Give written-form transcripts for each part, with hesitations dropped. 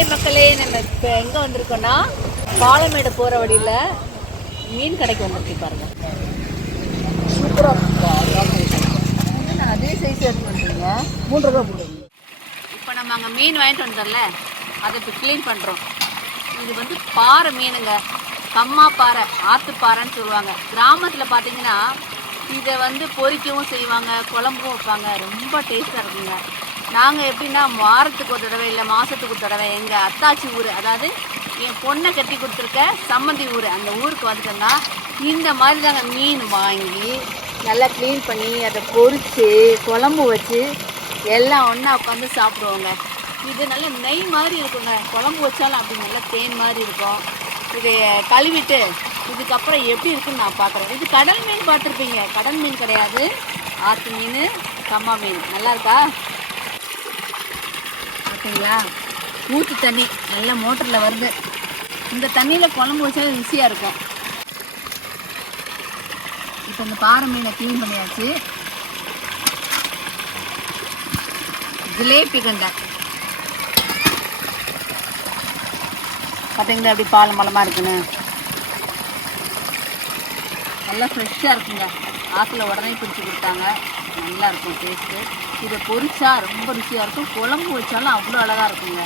Hi மக்களே, நம்ம இப்போ எங்கே வந்திருக்கோன்னா பாலமேடு போகிற வழியில் மீன் கடைக்கு வந்துருக்கு. பாருங்க, சூப்பராக அதே சைஸ் எடுத்து வந்துருங்க. 3 ரூபா போடுங்க. இப்போ நம்ம அங்கே மீன் வாங்கிட்டு வந்தோம்ல, அதை இப்போ க்ளீன் பண்ணுறோம். இது வந்து பாறை மீனுங்க, கம்மா பாறை, ஆற்று பாறைன்னு சொல்லுவாங்க. கிராமத்தில் பார்த்தீங்கன்னா இதை வந்து பொரிக்கவும் செய்வாங்க, குழம்பும் வைப்பாங்க. ரொம்ப டேஸ்ட்டாக இருக்குங்க. நாங்கள் எப்படின்னா வாரத்துக்கு ஒரு தடவை இல்லை மாதத்துக்கு ஒரு தடவை எங்கள் அத்தாச்சி ஊர், அதாவது என் பொண்ணை கட்டி கொடுத்துருக்க சம்மந்தி ஊர், அந்த ஊருக்கு வந்துட்டோம்னா இந்த மாதிரி தாங்க மீன் வாங்கி நல்லா க்ளீன் பண்ணி அதை பொரித்து குழம்பு வச்சு எல்லாம் ஒன்றா உட்காந்து சாப்பிடுவோங்க. இது நல்ல நெய் மாதிரி இருக்குங்க. குழம்பு வச்சாலும் அப்படி நல்லா தேன் மாதிரி இருக்கும். இதை கழுவிட்டு இதுக்கப்புறம் எப்படி இருக்குன்னு நான் பார்க்குறேன். இது கடல் மீன் பார்த்துருப்பீங்க, கடல் மீன் கிடையாது, ஆற்று மீன், கம்மா மீன். நல்லா இருக்கா பார்த்தீங்களா? ஊற்று தண்ணி நல்லா மோட்டரில் வருது. இந்த தண்ணியில் குழம்பு வச்சா ருசியாக இருக்கும். இப்போ இந்த பாறை மீனை க்ளீன் பண்ணியாச்சு. ஜிலேபி கண்டை பார்த்தீங்களா எப்படி பால் மலமாக இருக்குன்னு. நல்லா ஃப்ரெஷ்ஷாக இருக்குங்க. ஆற்றுல உடனே பிடிச்சி கொடுத்தாங்க. நல்லா இருக்கும் டேஸ்ட்டு. இதை பொரிச்சா ரொம்ப ருசியாக இருக்கும். குழம்பு வச்சாலும் அவ்வளோ அழகாக இருக்குங்க.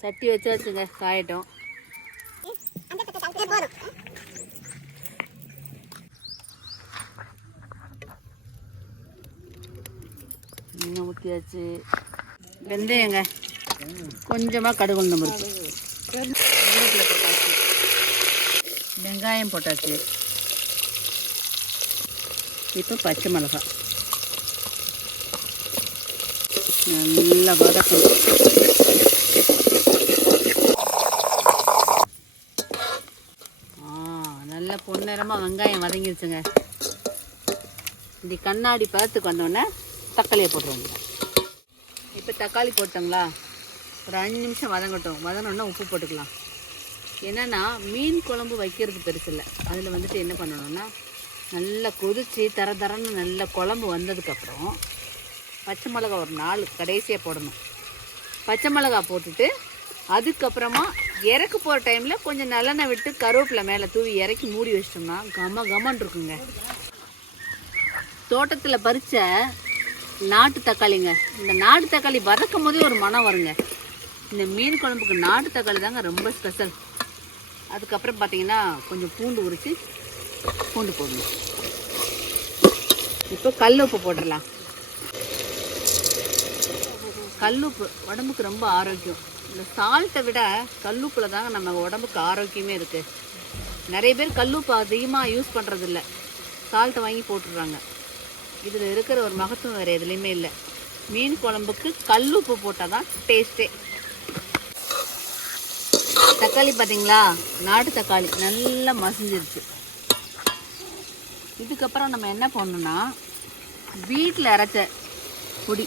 சட்டி வச்சாச்சுங்க, காயட்டும். இன்னும் ஊற்றியாச்சு. வெந்தயங்க, கொஞ்சமாக கடுகு உளுந்தம் பருப்பு, வெங்காயம் போட்டாச்சு. இப்போ பச்சை மிளகாய் நல்லா வதக்கணும். நல்லா பொன்னிறமாக வெங்காயம் வதங்கிடுச்சுங்க. இப்படி கண்ணாடி பதத்துக்கு வந்தோடனே தக்காளியை போட்டுருவோங்க. இப்போ தக்காளி போட்டோங்களா, ஒரு 5 நிமிஷம் வதங்கட்டும். வதங்கினோன்னா உப்பு போட்டுக்கலாம். என்னென்னா மீன் குழம்பு வைக்கிறது பெருசு இல்லை. அதில் வந்துட்டு என்ன பண்ணணும்னா நல்லா கொதித்து தரன்னு நல்ல குழம்பு வந்ததுக்கப்புறம் பச்சை மிளகா ஒரு 4 கடைசியாக போடணும். பச்சை மிளகா போட்டுட்டு அதுக்கப்புறமா இறக்க போகிற டைமில் கொஞ்சம் நல்லெண்ணெய் விட்டு கருவேப்பிலை மேலே தூவி இறக்கி மூடி வச்சிட்டோம்னா கமன்னு இருக்குங்க. தோட்டத்தில் பறித்த நாட்டு தக்காளிங்க. இந்த நாட்டு தக்காளி வதக்கும் போதே ஒரு மனம் வருங்க. இந்த மீன் குழம்புக்கு நாட்டு தக்காளி தாங்க ரொம்ப ஸ்பெஷல். அதுக்கப்புறம் பார்த்தீங்கன்னா கொஞ்சம் பூண்டு உரித்து பூண்டு போடணும். இப்போ கல் உப்பு போட்டுடலாம். கல்லுப்பு உடம்புக்கு ரொம்ப ஆரோக்கியம். இந்த சால்ட்டை விட கல்லுப்பில் தாங்க நம்ம உடம்புக்கு ஆரோக்கியமே இருக்குது. நிறைய பேர் கல்லுப்பு அதிகமாக யூஸ் பண்ணுறதில்ல, சால்ட்டை வாங்கி போட்டுடுறாங்க. இதில் இருக்கிற ஒரு மகத்துவம் வேறு எதுலேயுமே இல்லை. மீன் குழம்புக்கு கல்லுப்பு போட்டால் தான் டேஸ்ட்டே. தக்காளி பார்த்தீங்களா, நாட்டு தக்காளி நல்லா மசிஞ்சிருச்சு. இதுக்கப்புறம் நம்ம என்ன பண்ணணும்னா வீட்டில் அரைச்ச பொடி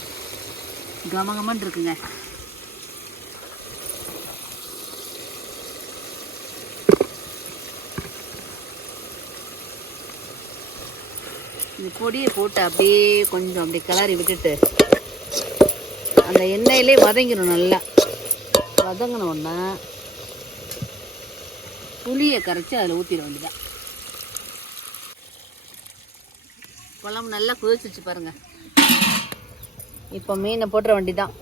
கமகமன்னு இருக்குங்க. இந்த பொடியை போட்டு அப்படியே கொஞ்சம் அப்படி கிளறி விட்டுட்டு அந்த எண்ணெயிலே வதங்கிடும். நல்லா வதங்கினோன்னா புளியை கரைச்சி அதில் ஊற்றிட வேண்டியதான். குழம்பு நல்லா கொதிச்சிச்சு பாருங்க. இப்போ மீனை போட்டுற வேண்டிதான்.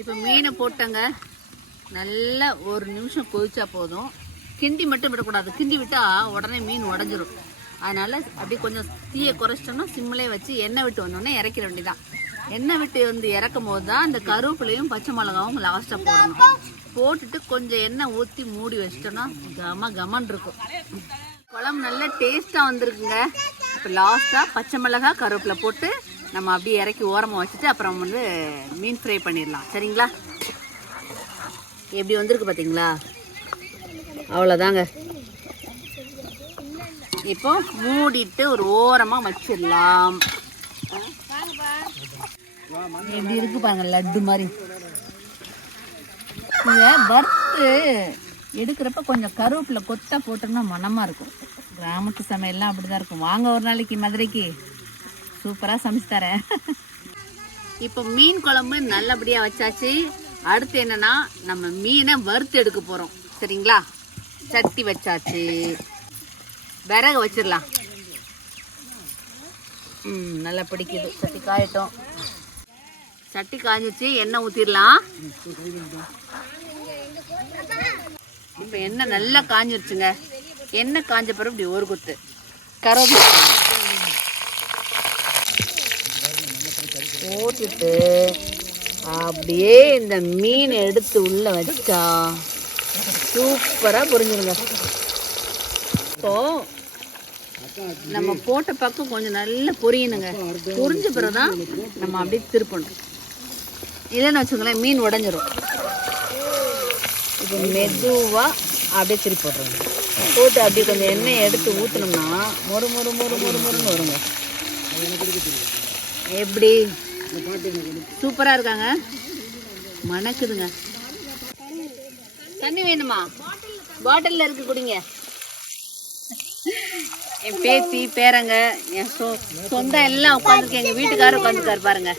இப்போ மீனை போட்டங்க, நல்லா 1 நிமிஷம் கொதிச்சா போதும். கிண்டி மட்டும் விடக்கூடாது. கிண்டி விட்டால் உடனே மீன் உடஞ்சிரும். அதனால் அப்படி கொஞ்சம் தீயை குறைச்சிட்டோம்னா சிம்மிலே வச்சு எண்ணெய் விட்டு வந்தோடனே இறக்கிற வேண்டியதான். எண்ணெய் விட்டு வந்து இறக்கும் போது தான் அந்த கருவேப்பிலையும் பச்சை மிளகாவும் லாஸ்ட்டாக போடணும். போட்டுட்டு கொஞ்சம் எண்ணெய் ஊற்றி மூடி வச்சிட்டோன்னா கமன்னு இருக்கும். குழம்பு நல்லா டேஸ்ட்டாக வந்திருக்குங்க. இப்போ லாஸ்ட்டாக பச்சை மிளகாய் கருவேப்பிலை போட்டு நம்ம அப்படியே இறக்கி ஓரமாக வச்சுட்டு அப்புறம் வந்து மீன் ஃப்ரை பண்ணிடலாம். சரிங்களா? எப்படி வந்திருக்கு பார்த்தீங்களா? அவ்வளோதாங்க. இப்போ மூடிட்டு ஒரு ஓரமா வச்சிடலாம். எப்படி இருக்கு பாருங்க, லட்டு மாதிரி. இதை வறுத்து எடுக்கிறப்ப கொஞ்சம் கருவேப்பிலை கொத்தா போட்டோம்னா மனமா இருக்கும். கிராமத்து சமையல்லாம் அப்படிதான் இருக்கும். வாங்க ஒரு நாளைக்கு மதுரைக்கு, சூப்பராக சமைச்சு தரேன். இப்போ மீன் குழம்பு நல்லபடியாக வச்சாச்சு. அடுத்து என்னன்னா நம்ம மீனை வறுத்து எடுக்க போகிறோம். சரிங்களா? சட்டி வச்சாச்சு, விறகு வச்சிடலாம். நல்லா பிடிக்குது. சட்டி காயட்டும். சட்டி காஞ்சிச்சு, எண்ணெய் ஊற்றிடலாம். இப்போ எண்ணெய் நல்லா காஞ்சிருச்சுங்க. எண்ணெய் காஞ்ச பிறகு இப்படி ஒரு குத்து கருவேப்பிலை போட்டுட்டு அப்படியே இந்த மீனை எடுத்து உள்ள வச்சா சூப்பராக பொரிஞ்சிருங்க. இப்போ நம்ம போட்ட பக்கம் கொஞ்சம் நல்லா பொரியணுங்க. பொரிஞ்ச பிறகுதான் நம்ம அப்படியே திருப்பணும். இல்லைன்னு வச்சுக்கோங்களேன், மீன் உடஞ்சிரும். இப்போ மெதுவாக அப்படியே திருப்பி போட்டுருங்க. போட்டு அப்படியே கொஞ்சம் எண்ணெயை எடுத்து ஊற்றினோம்னா மொறு மொறு மொறு மொறு மொறுன்னு வருங்க. எப்படி சூப்பராக இருக்காங்க, மணக்குதுங்க. தண்ணி வேணுமா? பாட்டிலில் இருக்கு, குடிங்க. என் பேத்தி பேரங்க என் சொந்தம் எல்லாம் உட்காந்துருக்கு. எங்கள் வீட்டுக்காரர் உட்காந்துருக்காரு பாருங்க.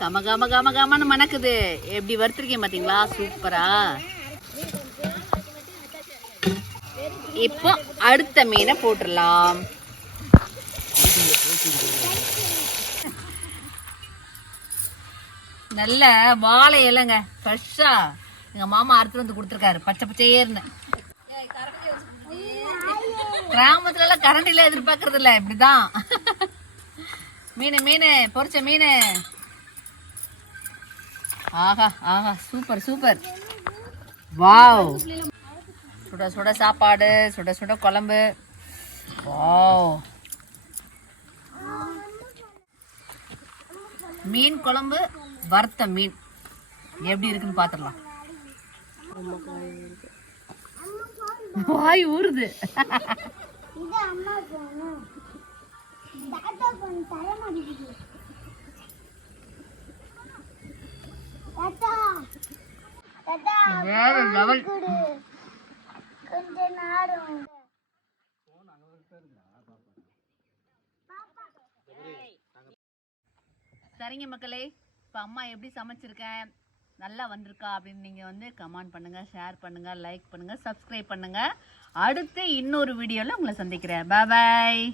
கம கம கம கமன்னு மணக்குது. எப்படி வறுத்துருக்கேன் பார்த்தீங்களா? சூப்பரா. இப்போ அடுத்த மீனை போட்டுடலாம். நல்ல வாழை இலைங்க, ஃப்ரெஷ்ஷா எங்க மாமா அறுத்து வந்து கொடுத்துருக்காரு. பச்சை பச்சையேர்னு. கிராமத்துல எல்லாம் கரண்டில எதிர்பார்க்கறது இல்ல, இப்படிதான். மீன் மீன் பொரிச்ச மீன். ஆஹா ஆஹா, சூப்பர் சூப்பர். வாவ், சுட சுட சாப்பாடு, சுட சுட குழம்பு. வாவ், மீன் குழம்பு, வறுத்த மீன் எப்படி இருக்குன்னு பாத்துடலாம். வாய் ஊறுது. வேற லெவல். சரிங்க மக்களே, இப்போ அம்மா எப்படி சமைச்சிருக்கேன், நல்லா வந்திருக்கா அப்படின்னு நீங்கள் வந்து கமெண்ட் பண்ணுங்கள், ஷேர் பண்ணுங்கள், லைக் பண்ணுங்கள், சப்ஸ்கிரைப் பண்ணுங்கள். அடுத்து இன்னொரு வீடியோவில் உங்களை சந்திக்கிறேன். பாய் பாய்.